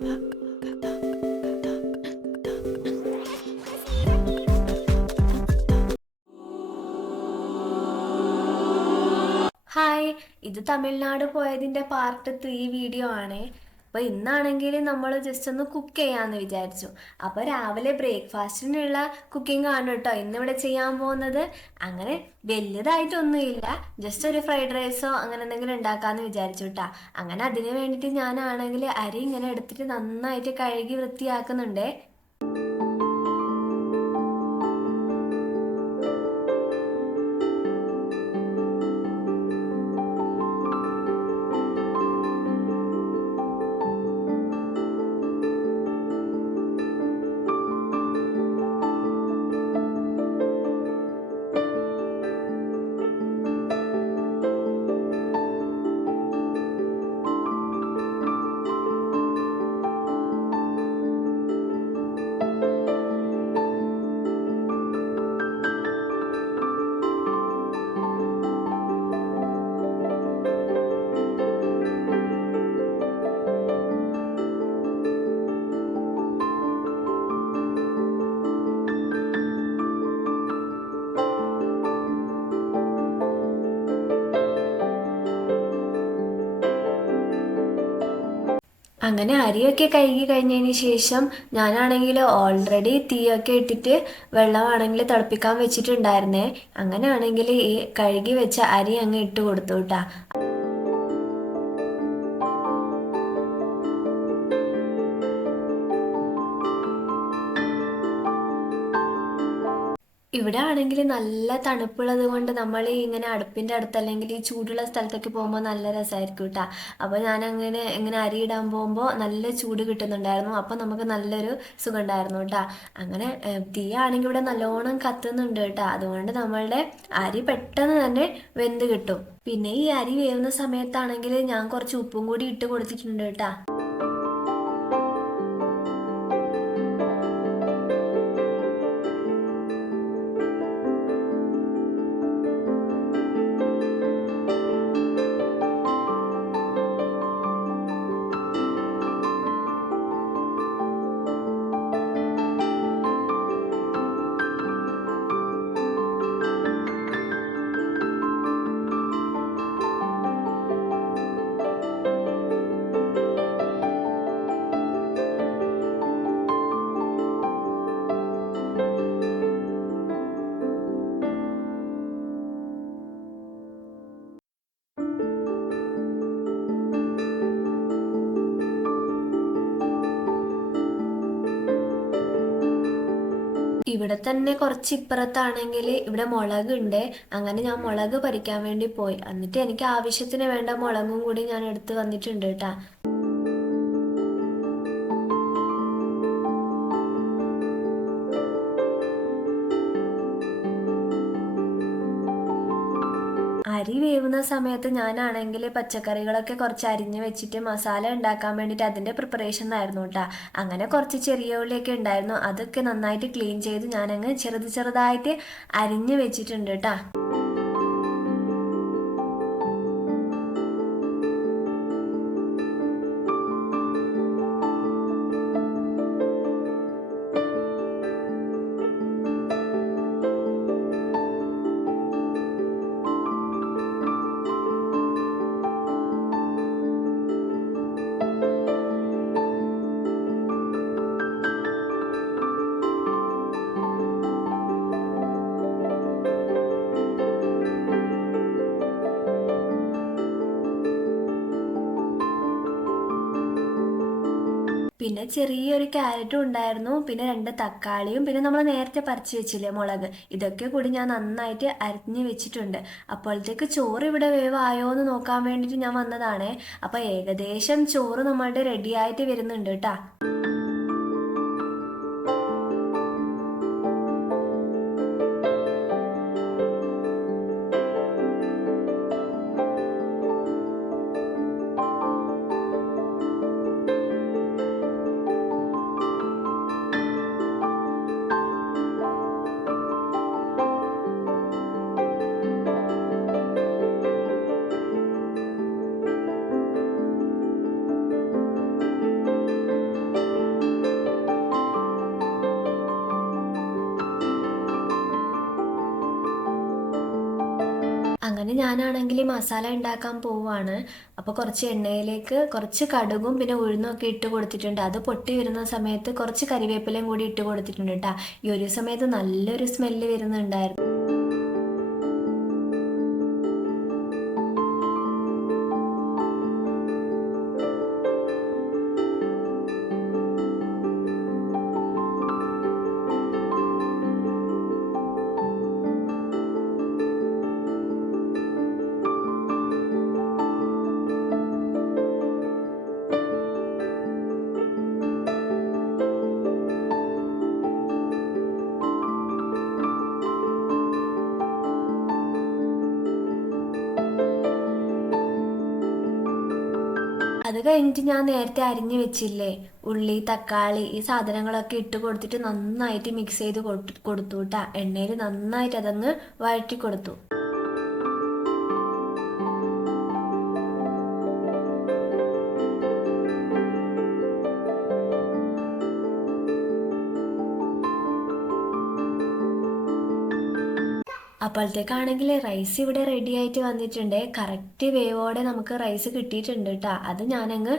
Hi, ഇത് തമിഴ്നാട് പോയതിൻ്റെ part 3 video ആണ്. അപ്പോൾ ഇന്നാണെങ്കിൽ നമ്മൾ ജസ്റ്റ് ഒന്ന് കുക്ക് ചെയ്യാമെന്ന് വിചാരിച്ചു. അപ്പോൾ രാവിലെ ബ്രേക്ക്ഫാസ്റ്റിനുള്ള കുക്കിംഗ് ആണ് കേട്ടോ ഇന്നിവിടെ ചെയ്യാൻ പോകുന്നത്. അങ്ങനെ വലിയതായിട്ടൊന്നുമില്ല, ജസ്റ്റ് ഒരു ഫ്രൈഡ് റൈസോ അങ്ങനെ എന്തെങ്കിലും ഉണ്ടാക്കാമെന്ന് വിചാരിച്ചു കേട്ടോ. അങ്ങനെ അതിന് വേണ്ടിയിട്ട് ഞാനാണെങ്കിൽ അരി ഇങ്ങനെ എടുത്തിട്ട് നന്നായിട്ട് കഴുകി വൃത്തിയാക്കുന്നുണ്ടേ. അങ്ങനെ അരിയൊക്കെ കഴുകി കഴിഞ്ഞതിന് ശേഷം ഞാനാണെങ്കിൽ ഓൾറെഡി തീയൊക്കെ ഇട്ടിട്ട് വെള്ളമാണെങ്കിൽ തിളപ്പിക്കാൻ വെച്ചിട്ടുണ്ടായിരുന്നേ. അങ്ങനെയാണെങ്കിൽ ഈ കഴുകി വെച്ച അരി അങ്ങ് ഇട്ട് കൊടുത്തു കേട്ടാ. ഇവിടെ ആണെങ്കിൽ നല്ല തണുപ്പുള്ളത് കൊണ്ട് നമ്മൾ ഇങ്ങനെ അടുപ്പിൻ്റെ അടുത്ത് അല്ലെങ്കിൽ ഈ ചൂടുള്ള സ്ഥലത്തൊക്കെ പോകുമ്പോൾ നല്ല രസമായിരിക്കും കേട്ടോ. അപ്പോൾ ഞാനങ്ങനെ ഇങ്ങനെ അരി ഇടാൻ പോകുമ്പോൾ നല്ല ചൂട് കിട്ടുന്നുണ്ടായിരുന്നു. അപ്പോൾ നമുക്ക് നല്ലൊരു സുഖം ഉണ്ടായിരുന്നു കേട്ടോ. അങ്ങനെ തീ ആണെങ്കിൽ ഇവിടെ നല്ലോണം കത്തുന്നുണ്ട് കേട്ടോ. അതുകൊണ്ട് നമ്മളുടെ അരി പെട്ടെന്ന് തന്നെ വെന്ത് കിട്ടും. പിന്നെ ഈ അരി വേവുന്ന സമയത്താണെങ്കിൽ ഞാൻ കുറച്ച് ഉപ്പും കൂടി ഇട്ട് കൊടുത്തിട്ടുണ്ട് കേട്ടോ. ഇവിടെ തന്നെ കുറച്ച് ഇപ്പുറത്താണെങ്കിൽ ഇവിടെ മുളകുണ്ട്. അങ്ങനെ ഞാൻ മുളക് പറിക്കാൻ വേണ്ടി പോയി. എന്നിട്ട് എനിക്ക് ആവശ്യത്തിന് വേണ്ട മുളകും കൂടി ഞാൻ എടുത്ത് വന്നിട്ടുണ്ട് കേട്ടാ. അരി വേവുന്ന സമയത്ത് ഞാനാണെങ്കിൽ പച്ചക്കറികളൊക്കെ കുറച്ച് അരിഞ്ഞ് വെച്ചിട്ട് മസാല ഉണ്ടാക്കാൻ വേണ്ടിയിട്ട് അതിൻ്റെ പ്രിപ്പറേഷൻ ആയിരുന്നു കേട്ടോ. അങ്ങനെ കുറച്ച് ചെറിയ ഉള്ളിയൊക്കെ ഉണ്ടായിരുന്നു, അതൊക്കെ നന്നായിട്ട് ക്ലീൻ ചെയ്ത് ഞാനങ്ങ് ചെറുതായിട്ട് അരിഞ്ഞ് വെച്ചിട്ടുണ്ട് കേട്ടോ. പിന്നെ ചെറിയൊരു ക്യാരറ്റും ഉണ്ടായിരുന്നു, പിന്നെ 2 തക്കാളിയും, പിന്നെ നമ്മൾ നേരത്തെ പറിച്ച് വെച്ചില്ലേ മുളക്, ഇതൊക്കെ കൂടി ഞാൻ നന്നായിട്ട് അരിഞ്ഞ് വെച്ചിട്ടുണ്ട്. അപ്പോഴത്തേക്ക് ചോറ് ഇവിടെ വേവായോ എന്ന് നോക്കാൻ വേണ്ടിയിട്ട് ഞാൻ വന്നതാണേ. അപ്പോൾ ഏകദേശം ചോറ് നമ്മളുടെ റെഡി ആയിട്ട് വരുന്നുണ്ട് കേട്ടോ. അങ്ങനെ ഞാനാണെങ്കിൽ മസാല ഉണ്ടാക്കാൻ പോവാണ്. അപ്പോൾ കുറച്ച് എണ്ണയിലേക്ക് കുറച്ച് കടുകും പിന്നെ ഉഴുന്നും ഒക്കെ ഇട്ട് കൊടുത്തിട്ടുണ്ട്. അത് പൊട്ടി വരുന്ന സമയത്ത് കുറച്ച് കരിവേപ്പിലയും കൂടി ഇട്ട് കൊടുത്തിട്ടുണ്ട് കേട്ടോ. ഈ ഒരു സമയത്ത് നല്ലൊരു സ്മെല്ല് വരുന്നുണ്ടായിരുന്നു. അത് കഴിഞ്ഞിട്ട് ഞാൻ നേരത്തെ അരിഞ്ഞു വെച്ചില്ലേ ഉള്ളി, തക്കാളി, ഈ സാധനങ്ങളൊക്കെ ഇട്ട് കൊടുത്തിട്ട് നന്നായിട്ട് മിക്സ് ചെയ്ത് കൊടുത്തു കേട്ടാ. എണ്ണയിൽ നന്നായിട്ട് അതങ്ങ് വഴറ്റി കൊടുത്തു. അപ്പോഴത്തേക്കാണെങ്കിൽ റൈസ് ഇവിടെ റെഡി ആയിട്ട് വന്നിട്ടുണ്ട്. കറക്റ്റ് വേവോടെ നമുക്ക് റൈസ് കിട്ടിയിട്ടുണ്ട് കേട്ടോ. അത് ഞാനങ്ങ്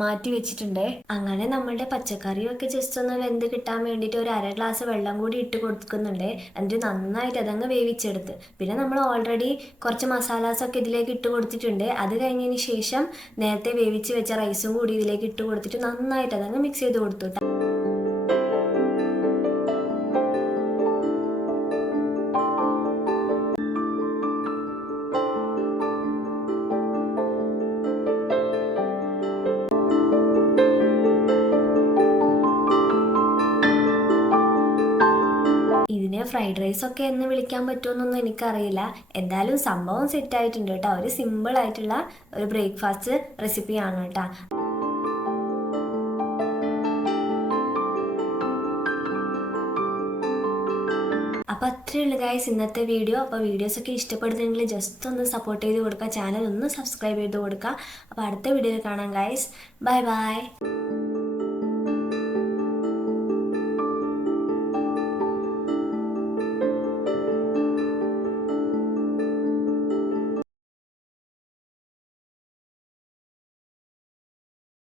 മാറ്റി വെച്ചിട്ടുണ്ട്. അങ്ങനെ നമ്മളുടെ പച്ചക്കറിയൊക്കെ ജസ്റ്റ് ഒന്ന് വെന്ത് കിട്ടാൻ വേണ്ടിയിട്ട് ഒരു അര ഗ്ലാസ് വെള്ളം കൂടി ഇട്ട് കൊടുക്കുന്നുണ്ട്. എന്നിട്ട് നന്നായിട്ട് അതങ്ങ് വേവിച്ചെടുത്ത്. പിന്നെ നമ്മൾ ഓൾറെഡി കുറച്ച് മസാലാസൊക്കെ ഇതിലേക്ക് ഇട്ട് കൊടുത്തിട്ടുണ്ട്. അത് കഴിഞ്ഞതിന് ശേഷം നേരത്തെ വേവിച്ച് വെച്ച റൈസും കൂടി ഇതിലേക്ക് ഇട്ട് കൊടുത്തിട്ട് നന്നായിട്ട് അതങ്ങ് മിക്സ് ചെയ്ത് കൊടുത്തു കേട്ടോ. ഇതിനെ ഫ്രൈഡ് റൈസ് ഒക്കെ എന്ന് വിളിക്കാൻ പറ്റുമെന്നൊന്നും എനിക്കറിയില്ല. എന്തായാലും സംഭവം സെറ്റ് ആയിട്ടുണ്ട് കേട്ടോ. ഒരു സിമ്പിൾ ആയിട്ടുള്ള ഒരു ബ്രേക്ക്ഫാസ്റ്റ് റെസിപ്പിയാണ് കേട്ടോ. അപ്പോൾ അത്രയേ ഉള്ളൂ ഗൈസ് ഇന്നത്തെ വീഡിയോ. അപ്പോൾ വീഡിയോസൊക്കെ ഇഷ്ടപ്പെടുന്നെങ്കിൽ ജസ്റ്റ് ഒന്ന് സപ്പോർട്ട് ചെയ്ത് കൊടുക്കുക, ചാനൽ ഒന്ന് സബ്സ്ക്രൈബ് ചെയ്ത് കൊടുക്കുക. അപ്പോൾ അടുത്ത വീഡിയോയിൽ കാണാം ഗൈസ്. Bye bye.